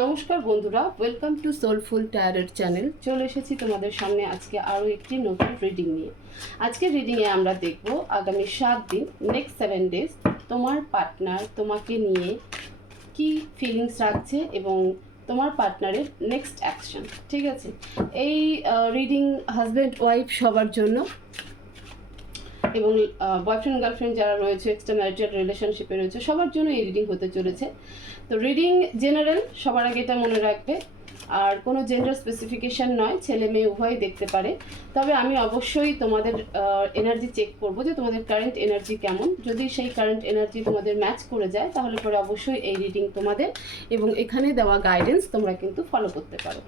নমস্কার বন্ধুরা welcome to soulful টায়ারের চ্যানেল চলে এসেছি তোমাদের সামনে আজকে আরও একটি নতুন রিডিং নিয়ে। আজকে রিডিংয়ে আমরা দেখব আগামী সাত দিন নেক্সট সেভেন ডেজ তোমার পার্টনার তোমাকে নিয়ে কি ফিলিংস রাখছে এবং তোমার পার্টনারের নেক্সট অ্যাকশন ঠিক আছে? এই রিডিং হাজব্যান্ড ওয়াইফ সবার জন্য এবং বয়ফ্রেন্ড গার্লফ্রেন্ড যারা রয়েছে এক্সট্রা ম্যারিটাল রিলেশনশিপে রয়েছে, সবার জন্য এই রিডিং হতে চলেছে। তো রিডিং জেনারেল সবার আগে এটা মনে রাখবে। আর কোনো জেন্ডার স্পেসিফিকেশন নয়, ছেলে মেয়ে উভয়ই দেখতে পারে। তবে আমি অবশ্যই তোমাদের এনার্জি চেক করব যে তোমাদের কারেন্ট এনার্জি কেমন। যদি সেই কারেন্ট এনার্জি তোমাদের ম্যাচ করে যায়, তাহলে পরে অবশ্যই এই রিডিং তোমাদের এবং এখানে দেওয়া গাইডেন্স তোমরা কিন্তু ফলো করতে পারো।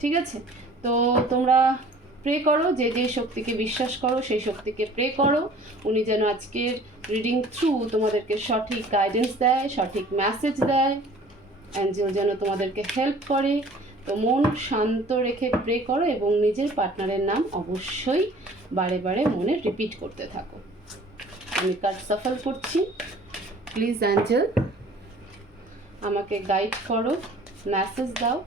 ঠিক আছে? তো তোমরা প্রে করো, যে যে শক্তিকে বিশ্বাস করো, সেই শক্তিকে প্রে করো। উনি যেন আজকের রিডিং থ্রু তোমাদেরকে সঠিক গাইডেন্স দেয়, সঠিক মেসেজ দেয়। অ্যাঞ্জেল যেন তোমাদেরকে হেল্প করে। তো মন শান্ত রেখে প্রে করো এবং নিজের পার্টনারের নাম অবশ্যই বারে বারে মনে রিপিট করতে থাকো। আমি কাজ সফল করছি। প্লিজ অ্যাঞ্জেল আমাকে গাইড করো মেসেজ দাও।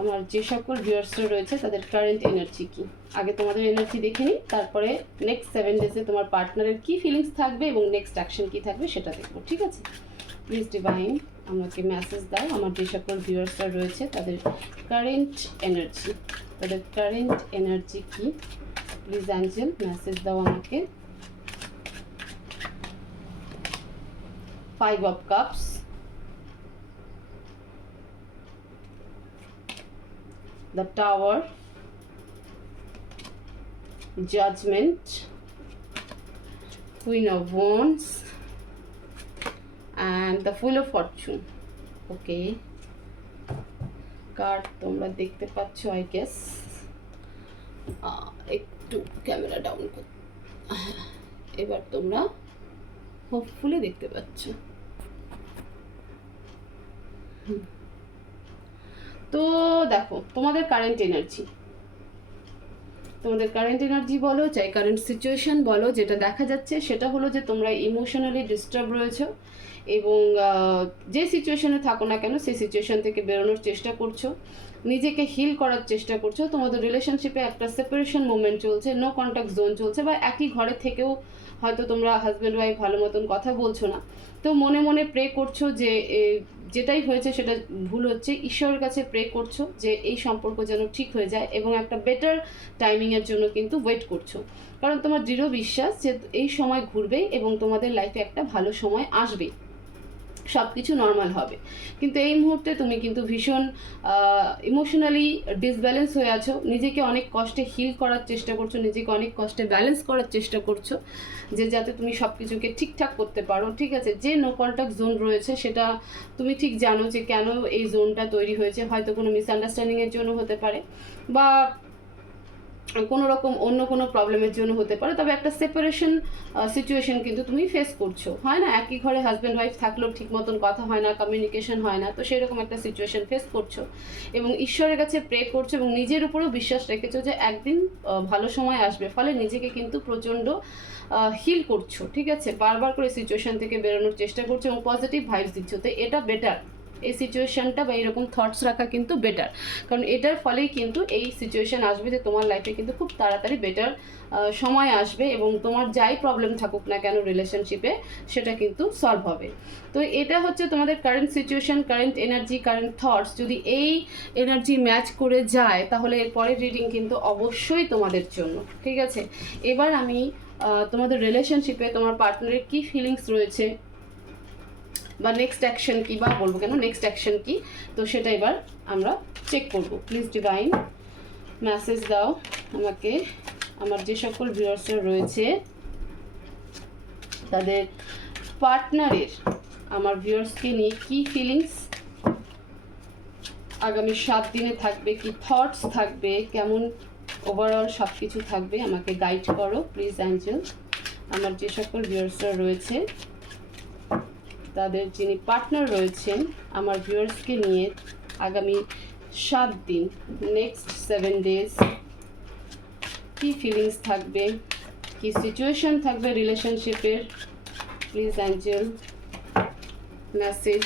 আমার যে সকল ভিউয়ার্সরা রয়েছে, তাদের কারেন্ট এনার্জি কি? আগে তোমাদের এনার্জি দেখে নিই, তারপরে নেক্সট সেভেন ডেজে তোমার পার্টনারের কি ফিলিংস থাকবে এবং নেক্সট অ্যাকশন কি থাকবে সেটা দেখব, ঠিক আছে? প্লিজ ডিভাইন আমাকে মেসেজ দাও, আমার যে সকল ভিউয়ার্সরা রয়েছে, তাদের কারেন্ট এনার্জি তাদের কারেন্ট এনার্জি কি? প্লিজ অ্যাঞ্জেল মেসেজ দাও আমাকে। Five of cups the tower judgment queen of wands and the full of fortune okay card তোমরা দেখতে পাচ্ছ আই গেস একটু ক্যামেরা ডাউন কর এবার তোমরা হোপফুলি দেখতে পাচ্ছ হুম তো দেখো, তোমাদের কারেন্ট এনার্জি তোমাদের কারেন্ট এনার্জি বলো, চাই কারেন্ট সিচুয়েশন বলো, যেটা দেখা যাচ্ছে সেটা হলো যে তোমরা ইমোশনালি ডিস্টার্ব রয়েছো এবং যে সিচুয়েশনে থাকো না কেন, সেই সিচুয়েশন থেকে বেরোনোর চেষ্টা করছ। নিজেকে হিল করার চেষ্টা করছ। তোমাদের রিলেশনশিপে একটা সেপারেশন মুভমেন্ট চলছে নো কন্ট্যাক্ট জোন চলছে বা একই ঘরে থেকেও হয়তো তোমরা হাজব্যান্ড ওয়াইফ ভালো মতন কথা বলছো না। তো মনে মনে প্রে করছ যে যেটাই হয়েছে সেটা ভুল হচ্ছে। ঈশ্বরের কাছে প্রে করছ যে এই সম্পর্ক যেন ঠিক হয়ে যায় এবং একটা বেটার টাইমিংয়ের জন্য কিন্তু ওয়েট করছ। কারণ তোমার দৃঢ় বিশ্বাস যে এই সময় ঘুরবে এবং তোমাদের লাইফে একটা ভালো সময় আসবে। সব কিছু নর্মাল হবে। কিন্তু এই মুহূর্তে তুমি কিন্তু ভীষণ ইমোশনালি ডিসব্যালেন্স হয়ে আছো। নিজেকে অনেক কষ্টে হিল করার চেষ্টা করছ, নিজেকে অনেক কষ্টে ব্যালেন্স করার চেষ্টা করছ, যে যাতে তুমি সব কিছুকে ঠিকঠাক করতে পারো। ঠিক আছে, যে নো কন্ট্যাক্ট জোন রয়েছে, সেটা তুমি ঠিক জানো যে কেন এই জোনটা তৈরি হয়েছে। হয়তো কোনো মিসআন্ডারস্ট্যান্ডিংয়ের জন্য হতে পারে, বা কোনো রকম অন্য কোনো প্রবলেমের জন্য হতে পারে, তবে একটা সেপারেশন সিচুয়েশন কিন্তু তুমি ফেস করছ। হয় না? একই ঘরে হাজব্যান্ড ওয়াইফ থাকলেও ঠিক মতন কথা হয় না কমিউনিকেশন হয় না, তো সেরকম একটা সিচুয়েশন ফেস করছ। এবং ঈশ্বরের কাছে প্রে করছ এবং নিজের উপরেও বিশ্বাস রেখেছো যে একদিন ভালো সময় আসবে। ফলে নিজেকে কিন্তু প্রচণ্ড হিল করছ, ঠিক আছে? বারবার করে সিচুয়েশন থেকে বেরোনোর চেষ্টা করছ এবং পজিটিভ ভাইবস দিচ্ছ। তো এটা বেটার এই সিচুয়েশানটা বা এরকম থটস রাখা কিন্তু বেটার কারণ এটার ফলেই কিন্তু এই সিচুয়েশন আসবে যে তোমার লাইফে কিন্তু খুব তাড়াতাড়ি বেটার সময় আসবে এবং তোমার যাই প্রবলেম থাকুক না কেন রিলেশনশিপে সেটা কিন্তু সলভ হবে। তো এটা হচ্ছে তোমাদের current situation current energy current thoughts যদি এই এনার্জি ম্যাচ করে যায়, তাহলে এর পরের রিডিং কিন্তু অবশ্যই তোমাদের জন্য, ঠিক আছে? এবার আমি তোমাদের রিলেশনশিপে তোমার পার্টনারের কী ফিলিংস রয়েছে? বা নেক্সট অ্যাকশন কী বা বলব কেন? নেক্সট অ্যাকশন কী? তো সেটা এবার আমরা চেক করব। প্লিজ ডিভাইন মেসেজ দাও আমাকে। আমার যে সকল ভিউয়ার্সরা রয়েছে, তাদের পার্টনারের আমার ভিউয়ার্সকে নিয়ে কী ফিলিংস আগামী সাত দিনে থাকবে, কি থটস থাকবে, কেমন ওভারঅল সব কিছু থাকবে আমাকে গাইড করো প্লিজ অ্যাঞ্জেল আমার যে সকল ভিউয়ার্সরা রয়েছে তাদের যিনি পার্টনার রয়েছেন, আমার ভিউয়ার্সকে নিয়ে আগামী সাত দিন নেক্সট সেভেন ডেজ কী ফিলিংস থাকবে, কি সিচুয়েশন থাকবে রিলেশনশিপের please angel message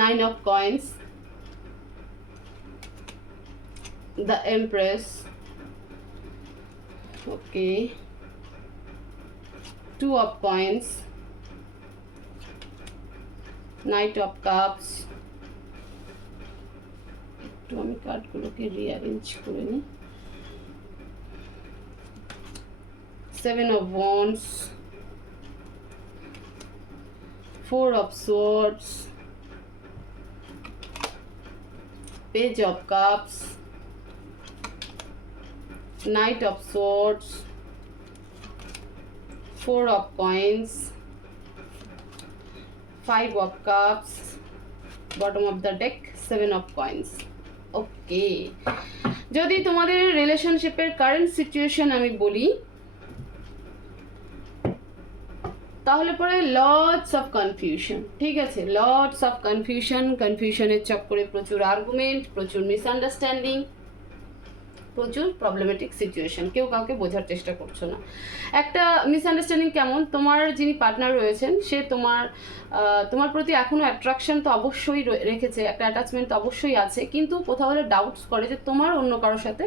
nine of coins the empress okay two of coins knight of cups একটু আমি কার্ডগুলোকে রিঅ্যারেঞ্জ করে নিই seven of wands four of swords page of cups knight of swords, four of coins, five of cups, bottom of the deck, seven of coins. Okay যদি তোমাদের রিলেশনশিপের current situation আমি বলি, তাহলে পরে লটস অফ কনফিউশন ঠিক আছে? Lots of confusion কনফিউশনের চক্করে প্রচুর আর্গুমেন্ট প্রচুর মিসআন্ডারস্ট্যান্ডিং প্রচুর প্রবলেমেটিক সিচুয়েশন কেউ কাউকে বোঝার চেষ্টা করছ না। একটা মিসআন্ডারস্ট্যান্ডিং কেমন? তোমার যিনি পার্টনার রয়েছেন, সে তোমার তোমার প্রতি এখনও অ্যাট্রাকশন তো অবশ্যই রেখেছে, একটা অ্যাটাচমেন্ট তো অবশ্যই আছে, কিন্তু কোথাও হলে ডাউটস করে যে তোমার অন্য কারোর সাথে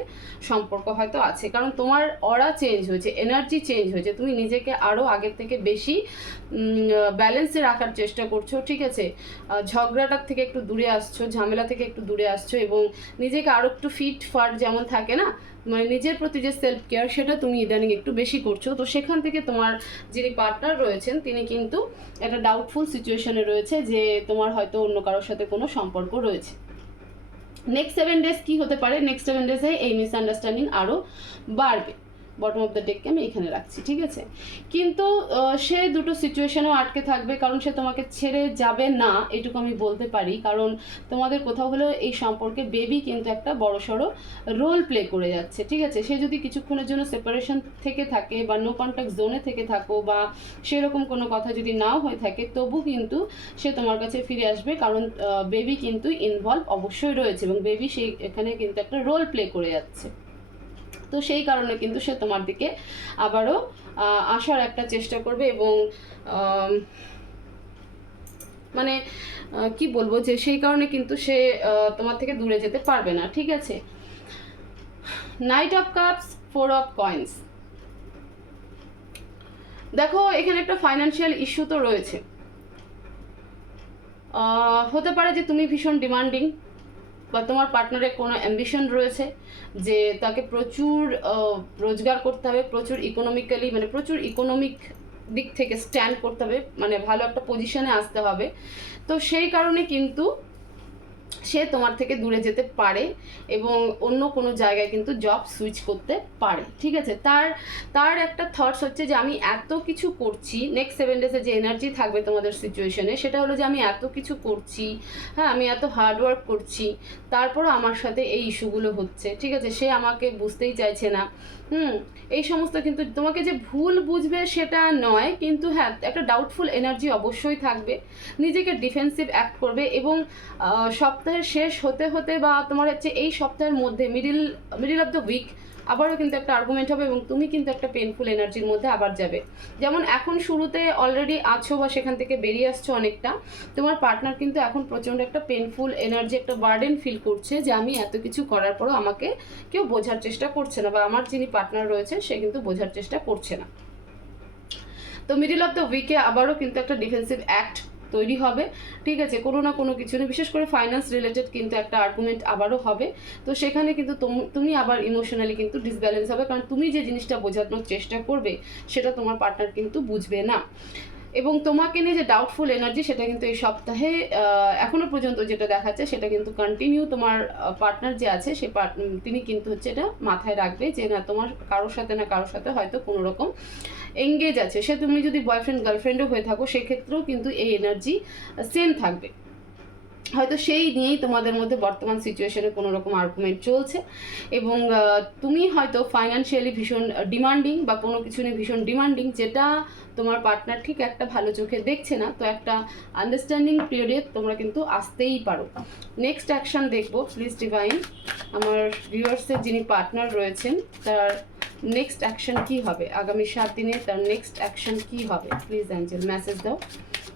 সম্পর্ক হয়তো আছে। কারণ তোমার অরা চেঞ্জ হয়েছে এনার্জি চেঞ্জ হয়েছে, তুমি নিজেকে আরও আগের থেকে বেশি ব্যালেন্সে রাখার চেষ্টা করছ, ঠিক আছে? ঝগড়াটার থেকে একটু দূরে আসছো, ঝামেলা থেকে একটু দূরে আসছো এবং নিজেকে আরও একটু ফিট ফাট যেমন থাকে না? মানে নিজের প্রতি যে সেলফ কেয়ার সেটা তুমি ইদানিং একটু বেশি করছ। তো সেখান থেকে তোমার যিনি পার্টনার রয়েছেন, তিনি কিন্তু একটা ডাউটফুল সিচুয়েশনে রয়েছে যে তোমার হয়তো অন্য কারোর সাথে কোনো সম্পর্ক রয়েছে। নেক্সট সেভেন ডেজ কী হতে পারে? নেক্সট সেভেন ডেজে এই মিসআন্ডারস্ট্যান্ডিং আরও বাড়বে। বটম অফ দ্য ডেককে আমি এখানে রাখছি, ঠিক আছে? কিন্তু সে দুটো সিচুয়েশনেও আটকে থাকবে, কারণ সে তোমাকে ছেড়ে যাবে না, এটুকু আমি বলতে পারি। কারণ তোমাদের কোথাও হলেও এই সম্পর্কে বেবি কিন্তু একটা বড় সড়ো রোল প্লে করে যাচ্ছে, ঠিক আছে? সে যদি কিছুক্ষণের জন্য সেপারেশন থেকে থাকে বা নো কন্ট্যাক্ট জোনে থেকে থাকো বা সেরকম কোনো কথা যদি নাও হয়ে থাকে, তবু কিন্তু সে তোমার কাছে ফিরে আসবে, কারণ বেবি কিন্তু ইনভলভ অবশ্যই রয়েছে এবং বেবি সেই এখানে কিন্তু একটা রোল প্লে করে যাচ্ছে। তো সেই কারণে কিন্তু সে তোমার দিকে আবারও আসার একটা চেষ্টা করবে এবং মানে কি বলব যে সেই কারণে কিন্তু সে তোমার থেকে দূরে যেতে পারবে না, ঠিক আছে? Knight of cups four of coins দেখো, এখানে একটা ফাইনান্সিয়াল ইস্যু তো রয়েছে। হতে পারে যে তুমি ভীষণ ডিমান্ডিং বা তোমার পার্টনারের কোনো অ্যাম্বিশন রয়েছে যে তাকে প্রচুর রোজগার করতে হবে, প্রচুর ইকোনমিক্যালি মানে প্রচুর ইকোনমিক দিক থেকে স্ট্যান্ড করতে হবে মানে ভালো একটা পজিশনে আসতে হবে। তো সেই কারণে কিন্তু সে তোমার থেকে দূরে যেতে পারে এবং অন্য কোনো জায়গায় কিন্তু জব সুইচ করতে পারে ঠিক আছে? তার তার একটা থটস হচ্ছে যে আমি এত কিছু করছি নেক্সট সেভেন ডেজে যে এনার্জি থাকবে তোমাদের সিচুয়েশনে সেটা হলো যে আমি এত কিছু করছি হ্যাঁ আমি এত হার্ডওয়ার্ক করছি তারপরও আমার সাথে এই ইস্যুগুলো হচ্ছে ঠিক আছে? সে আমাকে বুঝতেই চাইছে না। হুম এই সমস্ত কিন্তু তোমাকে যে ভুল বুঝবে সেটা নয় কিন্তু হ্যাঁ একটা ডাউটফুল এনার্জি অবশ্যই থাকবে। নিজেকে ডিফেন্সিভ অ্যাক্ট করবে এবং আহ, সপ্তাহের শেষ হতে হতে বা তোমার হচ্ছে এই সপ্তাহের মধ্যে middle middle of the week আবারও কিন্তু একটা আর্গুমেন্ট হবে এবং তুমি কিন্তু একটা পেনফুল এনার্জির মধ্যে আবার যাবে। যেমন এখন শুরুতে অলরেডি আছো বা সেখান থেকে বেরিয়ে আসছো অনেকটা, তোমার পার্টনার কিন্তু এখন প্রচণ্ড একটা পেনফুল এনার্জি একটা বার্ডেন ফিল করছে যে আমি এত কিছু করার পরও আমাকে কেউ বোঝার চেষ্টা করছে না বা আমার যিনি পার্টনার রয়েছে সে কিন্তু বোঝার চেষ্টা করছে না। তো মিডিল অফ দ্য উইকে আবারও কিন্তু একটা ডিফেন্সিভ অ্যাক্ট তৈরি হবে। ঠিক আছে, কোনো না কোনো কিছু না বিশেষ করে ফাইন্যান্স রিলেটেড কিন্তু একটা আর্গুমেন্ট আবারও হবে। তো সেখানে কিন্তু তুম- তুমি আবার ইমোশনালি কিন্তু ডিসব্যালেন্স হবে। কারণ তুমি যে জিনিসটা বোঝানোর চেষ্টা করবে, সেটা তোমার পার্টনার কিন্তু বুঝবে না। এবং তোমাকে নিয়ে যে ডাউটফুল এনার্জি সেটা কিন্তু এই সপ্তাহে এখনও এখনও পর্যন্ত যেটা দেখাচ্ছে, সেটা কিন্তু কন্টিনিউ তোমার পার্টনার যে আছে, সে তিনি কিন্তু হচ্ছে এটা মাথায় রাখবে যে না, তোমার কারোর সাথে না কারোর সাথে হয়তো কোনো রকম এঙ্গেজ আছে। সে তুমি যদি বয়ফ্রেন্ড গার্লফ্রেন্ডও হয়ে থাকো, সেক্ষেত্রেও কিন্তু এই এনার্জি সেম থাকবে। হয়তো সেই নিয়েই তোমাদের মধ্যে বর্তমান সিচুয়েশনে কোনো রকম আর্গুমেন্ট চলছে। এবং তুমি হয়তো ফাইন্যান্সিয়ালি ভীষণ ডিমান্ডিং বা কোনো কিছু নিয়ে ভীষণ ডিমান্ডিং যেটা তোমার পার্টনার ঠিক একটা ভালো চোখে দেখছে না, তো একটা আন্ডারস্ট্যান্ডিং পিরিয়ডে তোমরা কিন্তু আসতেই পারো। নেক্সট অ্যাকশন দেখব প্লিজ ডিভাইন আমার ভিউয়ার্সের যিনি পার্টনার রয়েছেন, তার নেক্সট অ্যাকশন কি হবে? আগামী সাত দিনে তার নেক্সট অ্যাকশন কি হবে? প্লিজ অ্যাঞ্জেল মেসেজ দাও।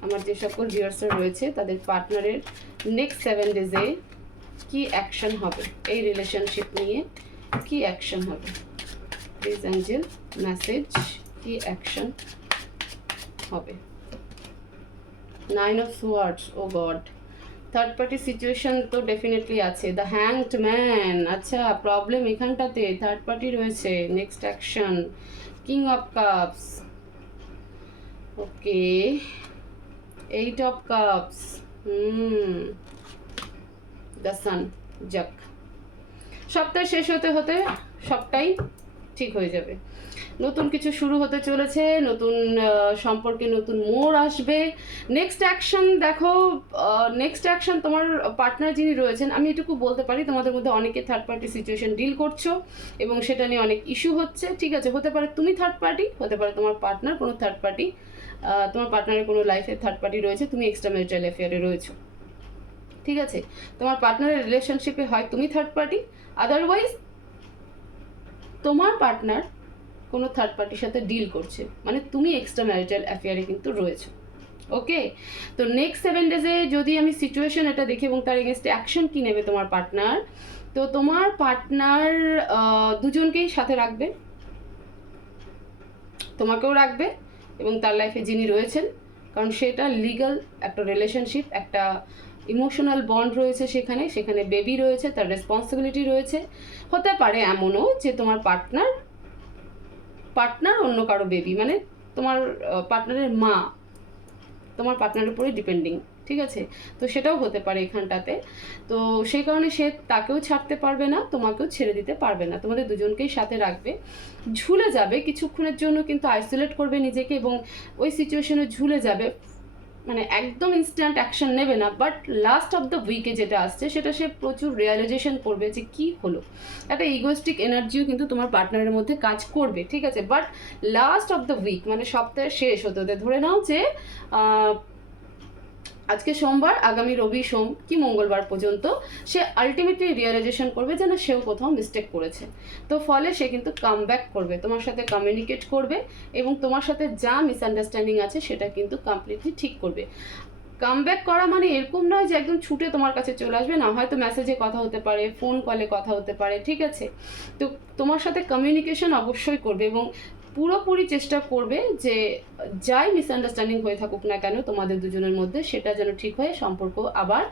আমার যে সকল ভিউয়ার্সরা রয়েছে, তাদের পার্টনারের নেক্সট সেভেন ডেজে কি অ্যাকশন হবে? এই রিলেশনশিপ নিয়ে কি অ্যাকশন হবে? প্লিজ অ্যাঞ্জেল মেসেজ কি অ্যাকশন হবে? Nine of swords oh God third party situation তো ডেফিনেটলি আছে। দ্য হ্যাংড ম্যান আচ্ছা প্রবলেম এখানটাতে। থার্ড পার্টি রয়েছে next action king of cups okay eight of cups hmm the sun জাক সপ্তাহ শেষ হতে হতে সবটাই ঠিক হয়ে যাবে। নতুন কিছু শুরু হতে চলেছে, নতুন সম্পর্কে নতুন মোড় আসবে। নেক্সট অ্যাকশন দেখো নেক্সট অ্যাকশন তোমার পার্টনার যিনি রয়েছেন, আমি এটুকু বলতে পারি, তোমাদের মধ্যে অনেকে থার্ড পার্টি সিচুয়েশন ডিল করছ এবং সেটা নিয়ে অনেক ইস্যু হচ্ছে। ঠিক আছে, হতে পারে তুমি থার্ড পার্টি হতে পারে তোমার পার্টনার কোনো থার্ড পার্টি তোমার পার্টনারের কোনো লাইফে থার্ড পার্টি রয়েছে, তুমি এক্সট্রা ম্যারিটাল অ্যাফেয়ারে রয়েছো। ঠিক আছে, তোমার পার্টনারের রিলেশনশিপে হয় তুমি থার্ড পার্টি আদারওয়াইজ তোমার পার্টনার কোনো থার্ড পার্টির সাথে ডিল করছে। মানে তুমি এক্সট্রা ম্যারিটাল অ্যাফেয়ারে কিন্তু রয়েছো। ওকে তো নেক্সট সেভেন ডেজে যদি আমি সিচুয়েশন এটা দেখি এবং তার এগেনস্টে অ্যাকশন কী নেবে তোমার পার্টনার তো তোমার পার্টনার দুজনকেই সাথে রাখবে। তোমাকেও রাখবে এবং তার লাইফে যিনি রয়েছেন, কারণ সেটা লিগাল একটা রিলেশনশিপ একটা ইমোশনাল বন্ড রয়েছে সেখানে সেখানে বেবি রয়েছে, তার রেসপন্সিবিলিটি রয়েছে। হতে পারে এমনও যে তোমার পার্টনার পার্টনার অন্য কারও বেবি মানে তোমার পার্টনারের মা, তোমার পার্টনারের উপরে ডিপেন্ডিং ঠিক আছে? তো সেটাও হতে পারে এখানটাতে। তো সেই কারণে সে তাকেও ছাড়তে পারবে না, তোমাকেও ছেড়ে দিতে পারবে না। তোমাদের দুজনকেই সাথে রাখবে। ঝুলে যাবে, কিছুক্ষণের জন্য কিন্তু আইসোলেট করবে নিজেকে এবং ওই সিচুয়েশনে ঝুলে যাবে। মানে একদম ইনস্ট্যান্ট অ্যাকশন নেবে না বাট লাস্ট অফ দ্য উইকে যেটা আসছে, সেটা সে প্রচুর রিয়ালাইজেশন করবে যে কি হলো। একটা ইগোস্টিক এনার্জিও কিন্তু তোমার পার্টনারের মধ্যে কাজ করবে, ঠিক আছে? But last of the week মানে সপ্তাহের শেষ হতে হতে, ধরে নাও যে আজকে সোমবার, আগামী রবি সোম কি মঙ্গলবার পর্যন্ত, সে আলটিমেটলি রিয়েলাইজেশন করবে যে না সেও কোথাও মিস্টেক করেছে। তো ফলে সে কিন্তু কাম ব্যাক করবে, তোমার সাথে কমিউনিকেট করবে এবং তোমার সাথে যা মিসআন্ডারস্ট্যান্ডিং আছে সেটা কিন্তু কমপ্লিটলি ঠিক করবে। কাম ব্যাক করা মানে এরকম নয় যে একদম ছুটে তোমার কাছে চলে আসবে, না, হয়তো মেসেজে কথা হতে পারে ফোন কলে কথা হতে পারে, ঠিক আছে? তো তোমার সাথে কমিউনিকেশন অবশ্যই করবে এবং পুরোপুরি চেষ্টা করবে যে যাই মিসআন্ডারস্ট্যান্ডিং হয়ে থাকুক না কেন তোমাদের দুজনের মধ্যে, সেটা যেন ঠিক হয়ে সম্পর্ক আবার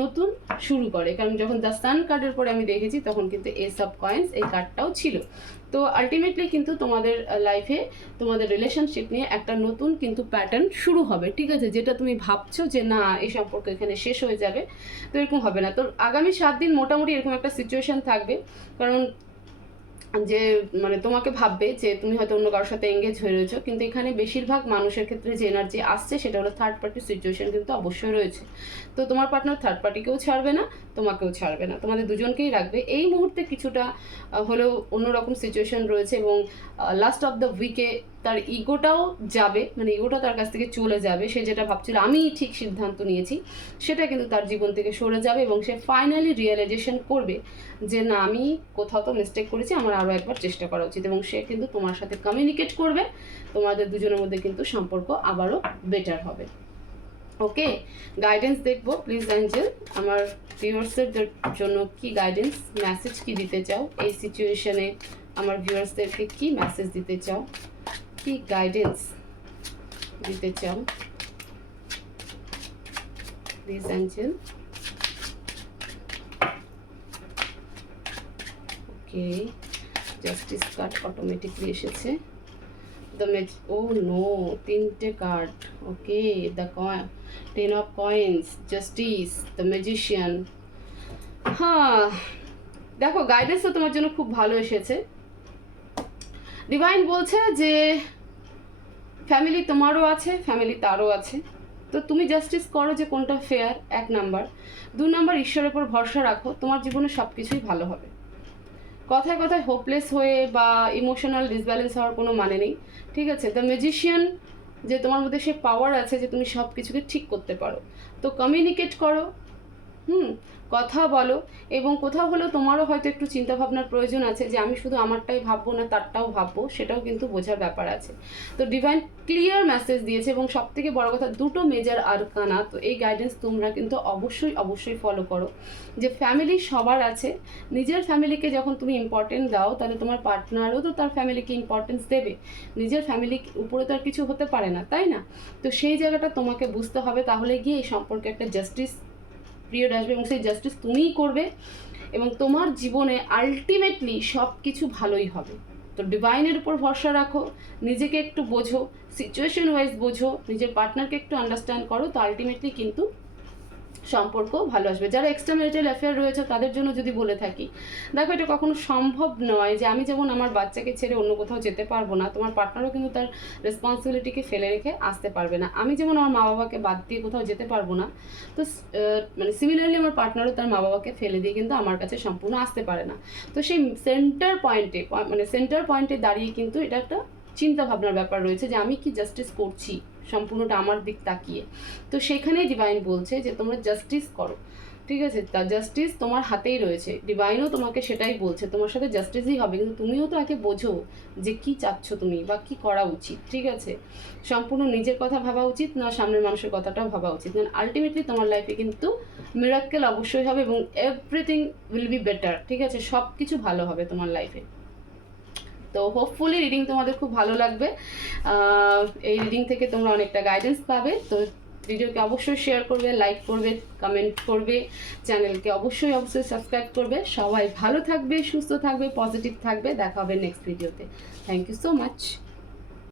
নতুন শুরু করে। কারণ যখন দ্য সান কার্ডের পরে আমি দেখেছি, তখন কিন্তু এস অফ কয়েন্স এই কার্ডটাও ছিল। তো আলটিমেটলি কিন্তু তোমাদের লাইফে তোমাদের রিলেশনশিপ নিয়ে একটা নতুন কিন্তু প্যাটার্ন শুরু হবে। ঠিক আছে? যেটা তুমি ভাবছ যে না, এই সম্পর্ক এখানে শেষ হয়ে যাবে, তো এরকম হবে না। তো আগামী সাত দিন মোটামুটি এরকম একটা সিচুয়েশন থাকবে। কারণ যে মানে তোমাকে ভাববে যে, তুমি হয়তো অন্য কারোর সাথে এঙ্গেজ হয়ে রয়েছো। কিন্তু এখানে বেশিরভাগ মানুষের ক্ষেত্রে যে এনার্জি আসছে, সেটা হলো থার্ড পার্টি সিচুয়েশন কিন্তু অবশ্যই রয়েছে। তো তোমার পার্টনার থার্ড পার্টিকেও ছাড়বে না, তোমাকেও ছাড়বে না। তোমাদের দুজনকেই রাখবে। এই মুহূর্তে কিছুটা হলেও অন্যরকম সিচুয়েশন রয়েছে এবং লাস্ট অফ দ্য উইকে তার ইগোটাও যাবে মানে ইগোটা তার কাছ থেকে চলে যাবে। সে যেটা ভাবছিল আমি ঠিক সিদ্ধান্ত নিয়েছি, সেটা কিন্তু তার জীবন থেকে সরে যাবে এবং সে ফাইনালি রিয়েলাইজেশন করবে যে, না, আমি কোথাও তো মিস্টেক করেছি, আমার আরও একবার চেষ্টা করা উচিত। এবং সে কিন্তু তোমার সাথে কমিউনিকেট করবে, তোমাদের দুজনের মধ্যে কিন্তু সম্পর্ক আবারও বেটার হবে। ওকে গাইডেন্স দেখব প্লিজ অ্যাঞ্জেল আমার ভিউয়ার্সের জন্য কি গাইডেন্স মেসেজ কি দিতে চাও? এই সিচুয়েশনে আমার ভিউয়ার্সদেরকে কি মেসেজ দিতে চাও? কি গাইডেন্স দিতে চাও? Please angel okay justice card automatically এসেছে। দ্য মেজ ও নো তিনটে card okay the coin ten of coins justice the magician হ্যাঁ দেখো গাইডেন্স তো তোমার জন্য খুব ভালো এসেছে। ডিভাইন বলছে যে ফ্যামিলি তোমারও আছে ফ্যামিলি তারও আছে। তো তুমি জাস্টিস করো যে কোনটা ফেয়ার এক নাম্বার দু নাম্বার ঈশ্বরের উপর ভরসা রাখো, তোমার জীবনে সব কিছুই ভালো হবে। কথায় কথায় হোপলেস হয়ে বা ইমোশনাল ডিসব্যালেন্স হওয়ার কোনো মানে নেই। ঠিক আছে? দ্য ম্যাজিশিয়ান যে তোমার মধ্যে সে পাওয়ার আছে যে তুমি সব কিছুকে ঠিক করতে পারো। তো কমিউনিকেট করো হুম, কথা বলো। এবং কোথাও হলেও তোমারও হয়তো একটু চিন্তা ভাবনার প্রয়োজন আছে যে আমি শুধু আমারটাই ভাববো না, তারটাও ভাববো, সেটাও কিন্তু বোঝার ব্যাপার আছে। তো ডিভাইন ক্লিয়ার মেসেজ দিয়েছে এবং সব থেকে বড় কথা, দুটো মেজার আরকানা তো এই গাইডেন্স তোমরা কিন্তু অবশ্যই অবশ্যই ফলো করো। যে ফ্যামিলি সবার আছে, নিজের ফ্যামিলিকে যখন তুমি ইম্পর্টেন্ট দাও, তাহলে তোমার পার্টনারও তো তার ফ্যামিলিকে ইম্পর্টেন্স দেবে। নিজের ফ্যামিলি উপরে তো আর কিছু হতে পারে না, তাই না? তো সেই জায়গাটা তোমাকে বুঝতে হবে, তাহলে গিয়ে এই সম্পর্কে একটা জাস্টিস পিরিয়ড আসবে এবং সেই জাস্টিস তুমিই করবে এবং তোমার জীবনে আলটিমেটলি সব কিছু ভালোই হবে। তো ডিভাইনের উপর ভরসা রাখো, নিজেকে একটু বোঝো সিচুয়েশন ওয়াইজ বোঝো, নিজের পার্টনারকে একটু আন্ডারস্ট্যান্ড করো, তো আলটিমেটলি কিন্তু সম্পর্ক ভালো আসবে। যারা এক্সট্রা ম্যারিটাল অ্যাফেয়ার রয়েছে, তাদের জন্য যদি বলে থাকি, দেখো এটা কখনো সম্ভব নয় যে আমি যেমন আমার বাচ্চাকে ছেড়ে অন্য কোথাও যেতে পারব না, তোমার পার্টনারও কিন্তু তার রেসপন্সিবিলিটিকে ফেলে রেখে আসতে পারবে না। আমি যেমন আমার মা বাবাকে বাদ দিয়ে কোথাও যেতে পারব না, তো মানে সিমিলারলি আমার পার্টনারও তার মা বাবাকে ফেলে দিয়ে কিন্তু আমার কাছে সম্পূর্ণ আসতে পারে না। তো সেই সেন্টার পয়েন্টে মানে সেন্টার পয়েন্টে দাঁড়িয়ে কিন্তু এটা একটা চিন্তা ভাবনার ব্যাপার রয়েছে যে আমি কি জাস্টিস করছি? সম্পূর্ণটা আমার দিক তাকিয়ে। তো সেখানেই ডিভাইন বলছে যে, তোমরা জাস্টিস করো। ঠিক আছে? তা জাস্টিস তোমার হাতেই রয়েছে। ডিভাইনও তোমাকে সেটাই বলছে, তোমার সাথে জাস্টিসই হবে। কিন্তু তুমিও তো আগে বোঝো যে, কি চাচ্ছ তুমি বা কি করা উচিত? ঠিক আছে? সম্পূর্ণ নিজের কথা ভাবা উচিত না সামনের মানুষের কথাটাও ভাবা উচিত। কারণ আলটিমেটলি তোমার লাইফে কিন্তু মিরাক্কেল অবশ্যই হবে এবং এভরিথিং উইল বি বেটার ঠিক আছে? সব কিছু ভালো হবে তোমার লাইফে তো হোপফুলি রিডিং তোমাদের খুব ভালো লাগবে। এই রিডিং থেকে তোমরা অনেকটা গাইডেন্স পাবে। তো ভিডিওকে অবশ্যই শেয়ার করবে লাইক করবে কমেন্ট করবে চ্যানেলকে অবশ্যই অবশ্যই সাবস্ক্রাইব করবে। সবাই ভালো থাকবে, সুস্থ থাকবে পজিটিভ থাকবে। দেখা হবে নেক্সট ভিডিওতে থ্যাংক ইউ সো মাচ